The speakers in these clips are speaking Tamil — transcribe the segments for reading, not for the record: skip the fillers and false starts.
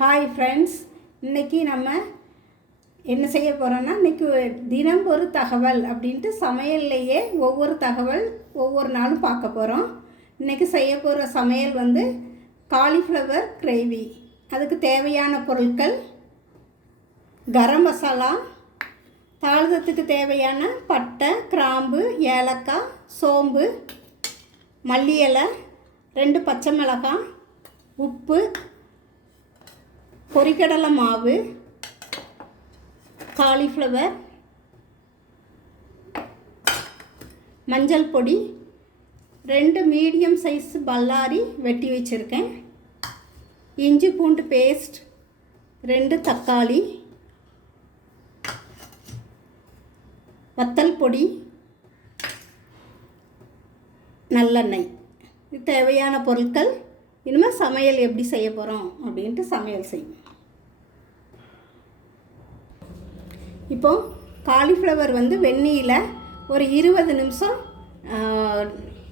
ஹாய் ஃப்ரெண்ட்ஸ், இன்றைக்கி நம்ம என்ன செய்ய போகிறோன்னா, இன்றைக்கி தினம் ஒரு தகவல் அப்படின்ட்டு சமையல்லையே ஒவ்வொரு தகவல் ஒவ்வொரு நாளும் பார்க்க போகிறோம். இன்றைக்கி செய்ய போகிற சமையல் வந்து காலிஃப்ளவர் கிரேவி. அதுக்கு தேவையான பொருட்கள்: கரம் மசாலா, தாளிதத்துக்கு தேவையான பட்டை, கிராம்பு, ஏலக்காய், சோம்பு, மல்லி இலை, 2 பச்சை மிளகாய், உப்பு, பொரிக்கடலை மாவு, காலிஃப்ளவர், மஞ்சள் பொடி, 2 மீடியம் சைஸ் பல்லாரி வெட்டி வச்சுருக்கேன், இஞ்சி பூண்டு பேஸ்ட், 2 தக்காளி, வத்தல் பொடி, நல்லெண்ணெய். இது தேவையான பொருட்கள். இனிமேல் சமையல் எப்படி செய்ய போகிறோம் அப்படின்ட்டு சமையல் செய்யும். இப்போது காலிஃப்ளவர் வந்து வெந்நீரில் ஒரு 20 நிமிஷம்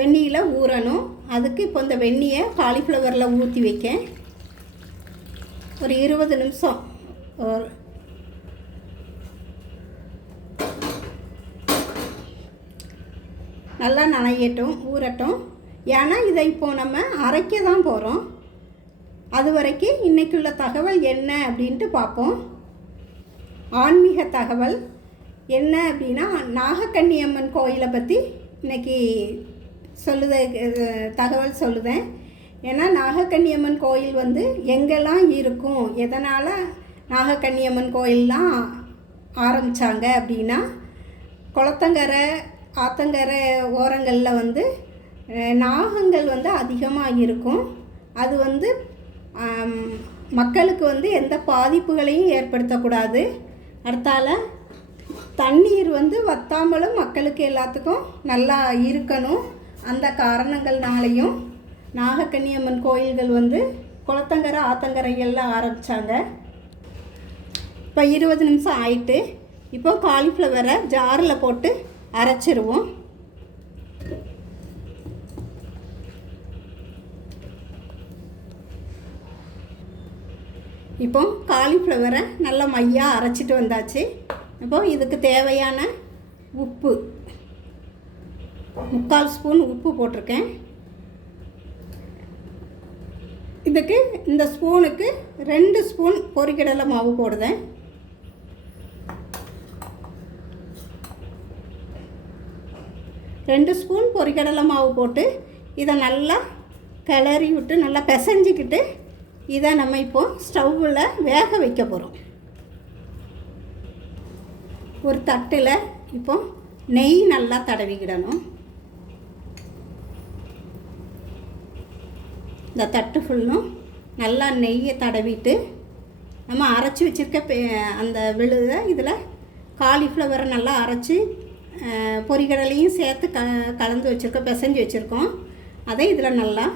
வெந்நீரில் ஊறணும். அதுக்கு இப்போ இந்த வெந்நியை காலிஃப்ளவரில் ஊற்றி வைக்க ஒரு 20 நிமிஷம் நல்லா நனையட்டும், ஊறட்டும். ஏன்னா இதை இப்போது நம்ம அரைக்க தான் போகிறோம். அது வரைக்கும் இன்றைக்குள்ள தகவல் என்ன அப்படின்ட்டு பார்ப்போம். ஆன்மீக தகவல் என்ன அப்படின்னா, நாகக்கன்னியம்மன் கோயிலை பற்றி இன்றைக்கி தகவல் சொல்லுதேன். ஏன்னா நாகக்கன்னியம்மன் கோயில் வந்து எங்கெல்லாம் இருக்கும், எதனால் நாகக்கன்னியம்மன் கோயிலெலாம் ஆரம்பித்தாங்க அப்படின்னா, குளத்தங்கரை ஆத்தங்கரை ஓரங்களில் வந்து நாகங்கள் வந்து அதிகமாக இருக்கும். அது வந்து மக்களுக்கு வந்து எந்த பாதிப்புகளையும் ஏற்படுத்தக்கூடாது. அடுத்தால தண்ணீர் வந்து வத்தாமலும் மக்களுக்கு எல்லாத்துக்கும் நல்லா இருக்கணும். அந்த காரணங்கள்னாலையும் நாகக்கன்னியம்மன் கோயில்கள் வந்து குளத்தங்கரை ஆத்தங்கரைகளில் ஆரம்பித்தாங்க. இப்போ 20 நிமிஷம் ஆயிட்டு. இப்போ காலிஃப்ளவரை ஜாரில் போட்டு அரைச்சிருவோம். இப்போ காலிஃப்ளவரை நல்லா மையாக அரைச்சிட்டு வந்தாச்சு. இப்போ இதுக்கு தேவையான உப்பு 3/4 ஸ்பூன் உப்பு போட்டிருக்கேன். இதுக்கு இந்த ஸ்பூனுக்கு 2 ஸ்பூன் பொரிக்கடலை மாவு போடுதேன். ரெண்டு ஸ்பூன் பொரிக்கடலை மாவு போட்டு இதை நல்லா கிளறி விட்டு நல்லா பிசைஞ்சிக்கிட்டு இதை நம்ம இப்போது ஸ்டவ்வில் வேக வைக்க போகிறோம். ஒரு தட்டில் இப்போ நெய் நல்லா தடவிக்கிடணும். இந்த தட்டு ஃபுல்லும் நல்லா நெய்யை தடவிட்டு நம்ம அரைச்சி வச்சுருக்க அந்த விழுதை இதில் காலிஃப்ளவரை நல்லா அரைச்சி பொரிக்கடலையும் சேர்த்து கலந்து வச்சுருக்கோம், பிசைஞ்சு வச்சுருக்கோம். அதை இதில் நல்லா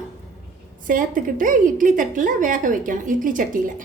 சேர்த்துக்கிட்டு இட்லி தட்டில் வேக வைக்கணும், இட்லி சட்டியில்.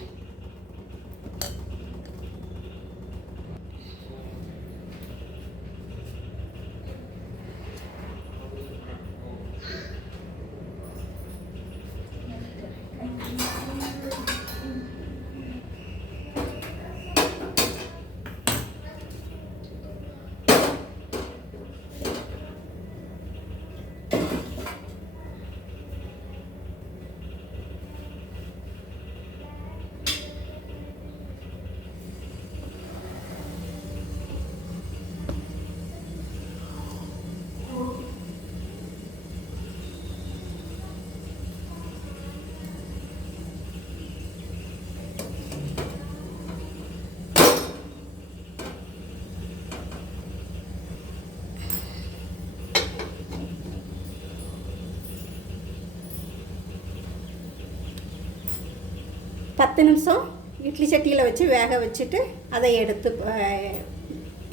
பத்து நிமிஷம் இட்லி சட்டியில் வச்சு வேக வச்சுட்டு அதை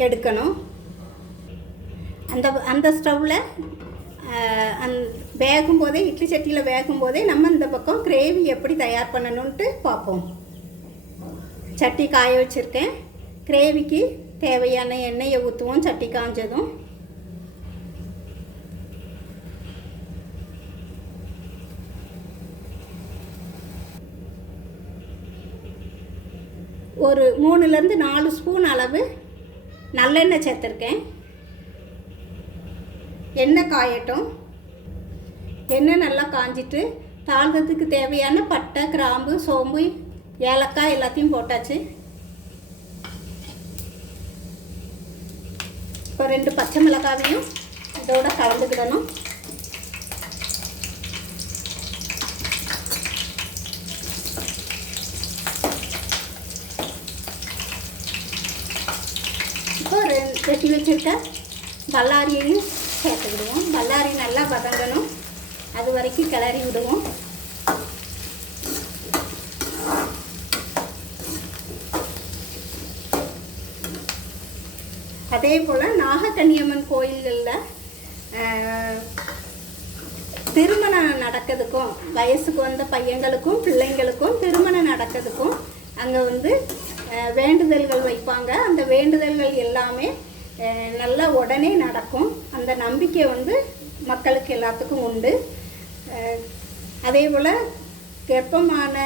எடுக்கணும். அந்த ஸ்டவ்வில் வேகும்போதே, இட்லி சட்டியில் வேகும்போதே நம்ம இந்த பக்கம் கிரேவி எப்படி தயார் பண்ணணுன்ட்டு பார்ப்போம். சட்டி காய வச்சுருக்கேன். கிரேவிக்கு தேவையான எண்ணெயை ஊற்றுவோம். சட்டி காஞ்சதும் ஒரு 3லேருந்து 4 ஸ்பூன் அளவு நல்லெண்ணெய் சேர்த்துருக்கேன். எண்ணெய் காயட்டும். எண்ணெய் நல்லா காஞ்சிட்டு தாளிக்கிறதுக்கு தேவையான பட்டை, கிராம்பு, சோம்பு, ஏலக்காய் எல்லாத்தையும் போட்டாச்சு. இப்போ 2 பச்சை மிளகாவையும் இதோட கலந்துக்கிடணும். இப்போ வெட்டி வச்சுருக்க பல்லாரியையும் சேர்த்துக்கிடுவோம். பல்லாரி நல்லா வதங்கணும், அது வரைக்கும் கிளறி விடுவோம். அதே போல் நாகக்கன்னியம்மன் கோயில்களில் திருமணம் நடக்கிறதுக்கும், வயசுக்கு வந்த பையங்களுக்கும் பிள்ளைங்களுக்கும் திருமணம் நடக்கிறதுக்கும் அங்கே வேண்டுதல்கள் வைப்பாங்க. அந்த வேண்டுதல்கள் எல்லாமே நல்லா உடனே நடக்கும். அந்த நம்பிக்கை மக்களுக்கு எல்லாத்துக்கும் உண்டு. அதே போல் கர்ப்பமான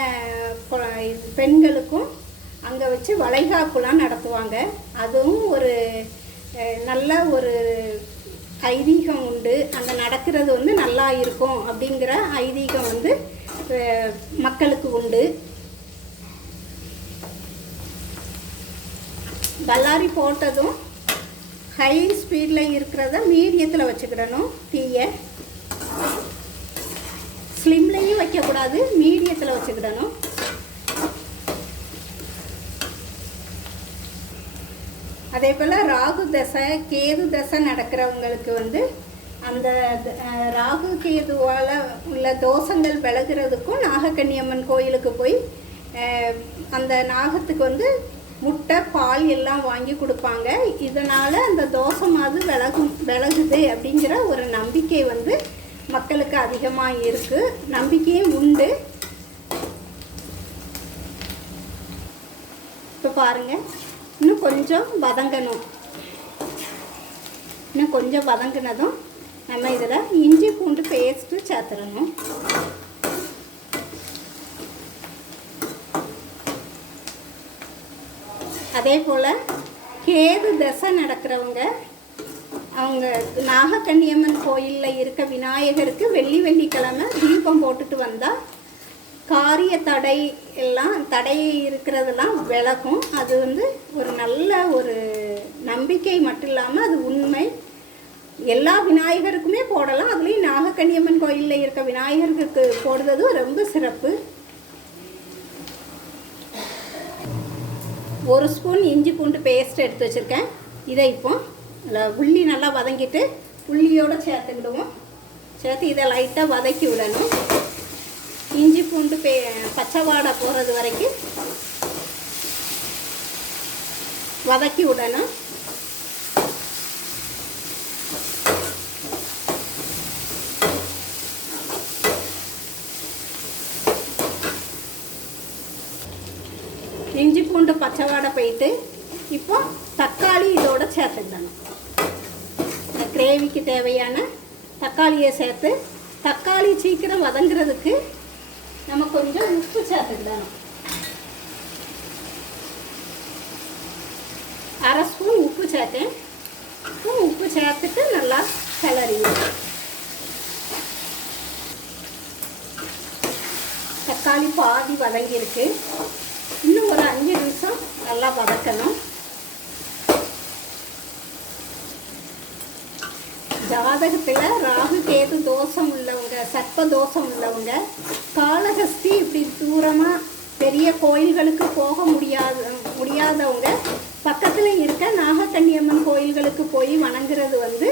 பெண்களுக்கும் அங்கே வச்சு வளைகாப்புலாம் நடத்துவாங்க. அதுவும் ஒரு நல்ல ஒரு ஐதீகம் உண்டு. அங்கே நடக்கிறது நல்லா இருக்கும் அப்படிங்கிற ஐதீகம் மக்களுக்கு உண்டு. பல்லாரி போட்டதும் ஹை ஸ்பீடில் இருக்கிறத மீடியத்தில் வச்சுக்கிடணும். தீயை ஸ்லிம்லையும் வைக்கக்கூடாது, மீடியத்தில் வச்சுக்கிடணும். அதே போல் ராகு தசை, கேது தசை நடக்கிறவங்களுக்கு அந்த ராகு கேதுவால் உள்ள தோஷங்கள் விலகிறதுக்கும் நாகக்கன்னியம்மன் கோயிலுக்கு போய் அந்த நாகத்துக்கு முட்டை, பால் எல்லாம் வாங்கி கொடுப்பாங்க. இதனால் அந்த தோஷமாவது விலகுது அப்படிங்கிற ஒரு நம்பிக்கை மக்களுக்கு அதிகமாக இருக்குது. நம்பிக்கையும் உண்டு. இப்போ பாருங்கள், இன்னும் கொஞ்சம் வதங்கணும். இன்னும் கொஞ்சம் வதங்கினதும் நம்ம இதில் இஞ்சி பூண்டு பேஸ்ட்டு சேர்த்துடணும். அதே போல் கேது தசை நடக்கிறவங்க அவங்க நாகக்கன்னியம்மன் கோயிலில் இருக்க விநாயகருக்கு வெள்ளிக்கிழமை தீபம் போட்டுட்டு வந்தால் காரிய தடை இருக்கிறதெல்லாம் விலகும். அது ஒரு நல்ல ஒரு நம்பிக்கை மட்டும் இல்லாமல் அது உண்மை. எல்லா விநாயகருக்குமே போடலாம். அதுலேயும் நாகக்கன்னியம்மன் கோயிலில் இருக்க விநாயகருக்கு போடுறது ரொம்ப சிறப்பு. 1 ஸ்பூன் இஞ்சி பூண்டு பேஸ்ட் எடுத்து வச்சுருக்கேன். இதை இப்போ உள்ளி நல்லா வதங்கிட்டு உள்ளியோடு சேர்த்துக்கிடுவோம். சேர்த்து இதை லைட்டாக வதக்கி விடணும். இஞ்சி பூண்டு பச்சை வாடை போகிறது வரைக்கும் வதக்கி விடணும். இஞ்சி பூண்டு பச்சை வாடை போயிட்டு இப்போ தக்காளி இதோட சேர்த்துக்கிடணும். இந்த கிரேவிக்கு தேவையான தக்காளியை சேர்த்து தக்காளி சீக்கிரம் வதங்குறதுக்கு நம்ம கொஞ்சம் உப்பு சேர்த்துக்கிடணும். 1/2 ஸ்பூன் உப்பு சேர்த்தேன். உப்பு சேர்த்துட்டு நல்லா கிளறி தக்காளி பாதி வதங்கியிருக்கு. இன்னும் ஒரு 5 நிமிஷம் நல்லா வதக்கணும். ஜாதகத்தில் ராகு கேது தோஷம் உள்ளவங்க, சர்ப்ப தோஷம் உள்ளவங்க, காளஹஸ்தி இப்படி தூரமாக பெரிய கோயில்களுக்கு போக முடியாதவங்க பக்கத்தில் இருக்க நாகக்கன்னியம்மன் கோயில்களுக்கு போய் வணங்குறது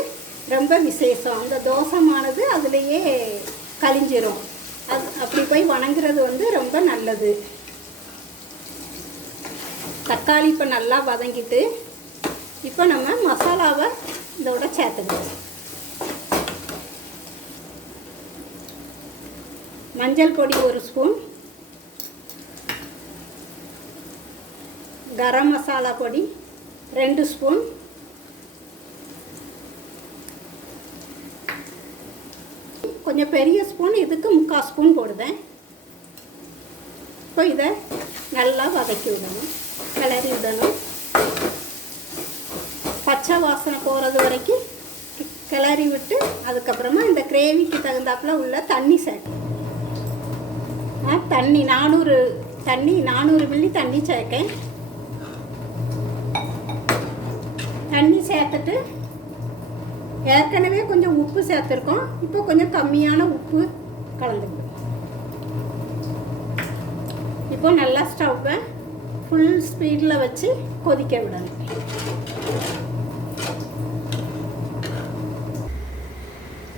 ரொம்ப விசேஷம். அந்த தோஷமானது அதுலேயே கழிஞ்சிரும். அப்படி போய் வணங்குறது ரொம்ப நல்லது. தக்காளி இப்போ நல்லா வதங்கிட்டு இப்போ நம்ம மசாலாவை இதோட சேர்த்துக்கலாம். மஞ்சள் பொடி 1 ஸ்பூன், கரம் மசாலா பொடி 2 ஸ்பூன், கொஞ்சம் பெரிய ஸ்பூன், இதுக்கு 3/4 ஸ்பூன் போடுவேன். இப்போ இதை நல்லா வதக்கி விடணும். கிளறி விடணும். பச்சை வாசனை போகிறது வரைக்கும் கிளறி விட்டு அதுக்கப்புறமா இந்த கிரேவிக்கு தகுந்தாப்பில் உள்ள தண்ணி சேர்க்கணும். தண்ணி 400 மில்லி தண்ணி சேர்க்கேன். தண்ணி சேர்த்துட்டு ஏற்கனவே கொஞ்சம் உப்பு சேர்த்துருக்கோம். இப்போ கொஞ்சம் கம்மியான உப்பு கலந்துக்கணும். இப்போ நல்லா ஸ்டவ்வை ஃபுல் ஸ்பீடில் வச்சு கொதிக்க விடணும்.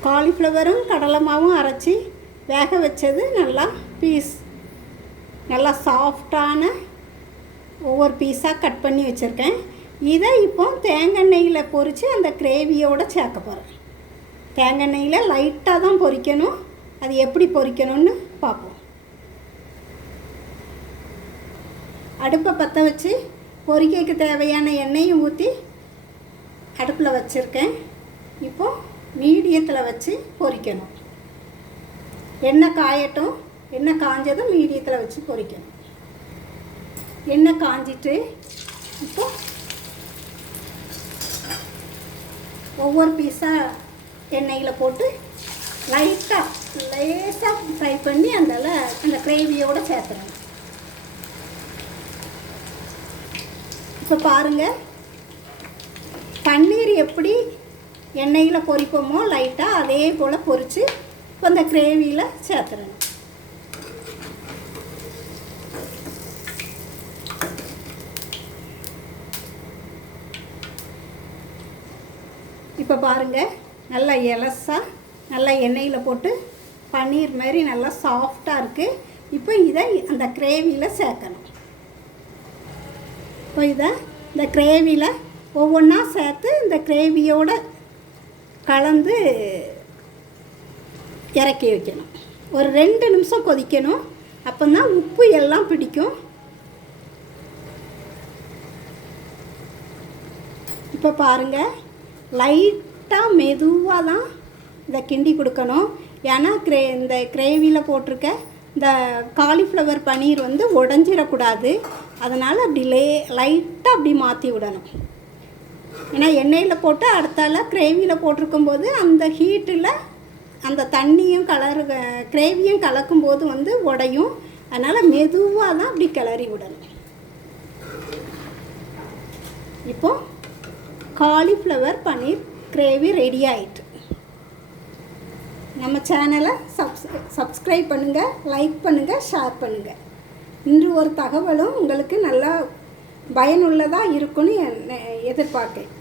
காலிஃப்ளவரும் கடலை மாவும் அரைச்சி வேக வச்சது நல்லா சாஃப்டான ஒவ்வொரு பீஸாக கட் பண்ணி வச்சுருக்கேன். இதை இப்போ தேங்காய் பொரித்து அந்த கிரேவியோடு சேர்க்க போகிறேன். தேங்காய் லைட்டாக தான் பொரிக்கணும். அது எப்படி பொரிக்கணும்னு பார்ப்போம். அடுப்பை பற்ற வச்சு பொரிக்கைக்கு தேவையான எண்ணெயும் ஊற்றி அடுப்பில் வச்சுருக்கேன். இப்போது மீடியத்தில் வச்சு பொரிக்கணும். எண்ணெய் காயட்டும். எண்ணெய் காஞ்சதும் மீடியத்தில் வச்சு பொரிக்கணும். எண்ணெய் காஞ்சிட்டு இப்போது ஒவ்வொரு பீஸாக எண்ணெயில் போட்டு லேசாக ஃப்ரை பண்ணி அந்த கிரேவியோடு சேர்த்துறேன். இப்போ பாருங்கள், பன்னீர் எப்படி எண்ணெயில் பொரிப்போமோ லைட்டாக அதே போல் பொரித்து இப்போ அந்த கிரேவியில் சேர்த்துறேன். இப்போ பாருங்கள், நல்லா எலசாக நல்லா எண்ணெயில் போட்டு பன்னீர் மாதிரி நல்லா சாஃப்டாக இருக்குது. இப்போ இதை அந்த கிரேவியில் சேர்க்கணும். இப்போ இதை இந்த கிரேவியில் ஒவ்வொன்றா சேர்த்து இந்த கிரேவியோடு கலந்து இறக்கி வைக்கணும். ஒரு 2 நிமிஷம் கொதிக்கணும். அப்போ தான் உப்பு எல்லாம் பிடிக்கும். இப்போ பாருங்கள், லைட்டாக மெதுவாக தான் இதை கிண்டி கொடுக்கணும். ஏன்னா இந்த கிரேவியில் போட்டிருக்க இந்த காலிஃப்ளவர் பன்னீர் உடஞ்சிடக்கூடாது. அதனால் அப்படி லைட்டாக அப்படி மாற்றி விடணும். ஏன்னா எண்ணெயில் போட்டு அடுத்தால கிரேவியில் போட்டிருக்கும்போது அந்த ஹீட்டில் அந்த தண்ணியும் கிரேவியும் கலக்கும்போது உடையும். அதனால் மெதுவாக தான் அப்படி கிளறி விடணும். இப்போது காலிஃப்ளவர் பன்னீர் கிரேவி ரெடி ஆகிட்டு. நம்ம சேனலை சப்ஸ்கிரைப் பண்ணுங்கள், லைக் பண்ணுங்கள், ஷேர் பண்ணுங்கள். இன்று ஒரு தகவலும் உங்களுக்கு நல்லா பயனுள்ளதாக இருக்குன்னு எதிர்பார்க்கேன்.